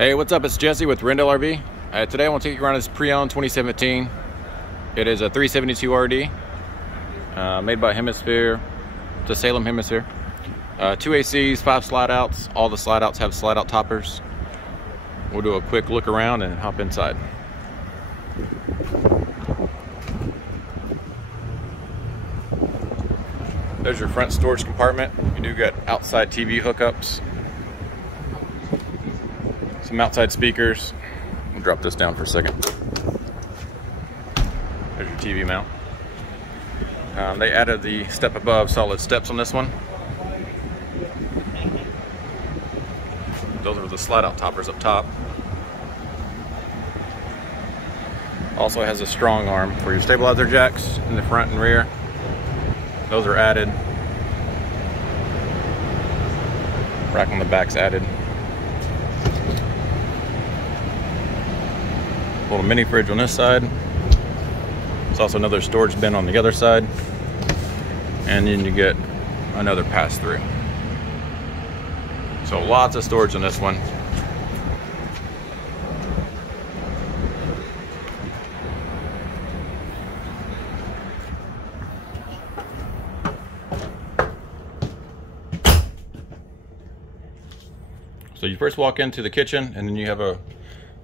Hey, what's up? It's Jesse with Rendel RV. Today I want to take you around this pre-owned 2017. It is a 372RL made by Hemisphere, the Salem Hemisphere. 2 ACs, 5 slide outs. All the slide outs have slide out toppers. We'll do a quick look around and hop inside. There's your front storage compartment. You do get outside TV hookups. Some outside speakers. I'll drop this down for a second. There's your TV mount. They added the step above solid steps on this one. Those are the slide out toppers up top. Also has a strong arm for your stabilizer jacks in the front and rear. Those are added. Rack on the back's added. Little mini fridge on this side. There's also another storage bin on the other side. And then you get another pass-through. So lots of storage on this one. So you first walk into the kitchen and then you have a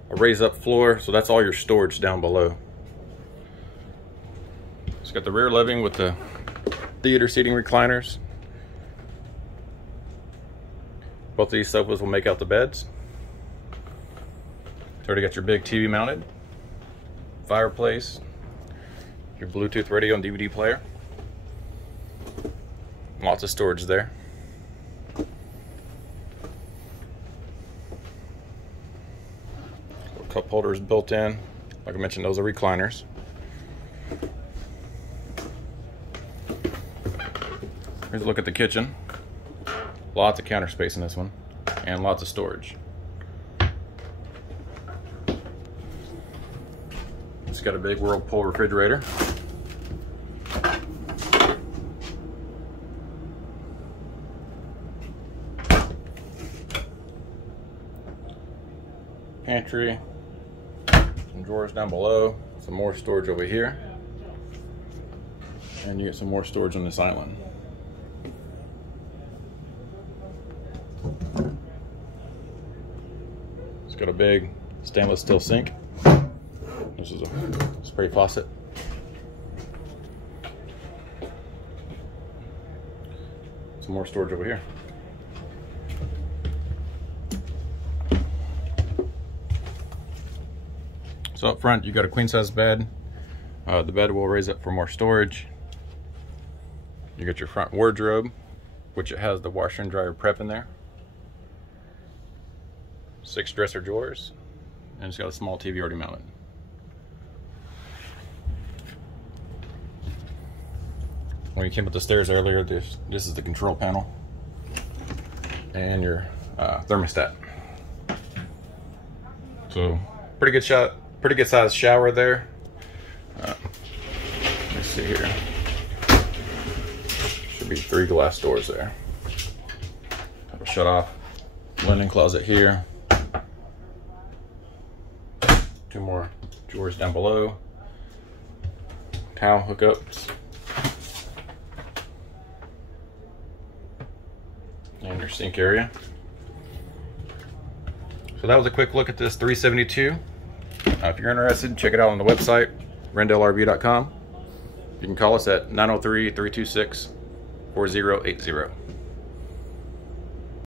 raise up floor, so that's all your storage down below. It's got the rear living with the theater seating recliners. Both of these sofas will make out the beds. It's already got your big TV mounted, fireplace, your Bluetooth radio and DVD player. Lots of storage there. Cup holders built in. Like I mentioned, those are recliners. Here's a look at the kitchen. Lots of counter space in this one, and lots of storage. It's got a big Whirlpool refrigerator. Pantry. Some drawers down below, some more storage over here, and you get some more storage on this island. It's got a big stainless steel sink. This is a spray faucet. Some more storage over here. So up front, you got a queen size bed. The bed will raise up for more storage. You got your front wardrobe, which it has the washer and dryer prep in there. 6 dresser drawers, and it's got a small TV already mounted. When you came up the stairs earlier, this is the control panel and your thermostat. So pretty good shot. Pretty good sized shower there. Let's see here. Should be 3 glass doors there. Have a shut off linen closet here. 2 more drawers down below. Towel hookups. And your sink area. So that was a quick look at this 372. If you're interested, check it out on the website, rendelrv.com. You can call us at 903-326-4080.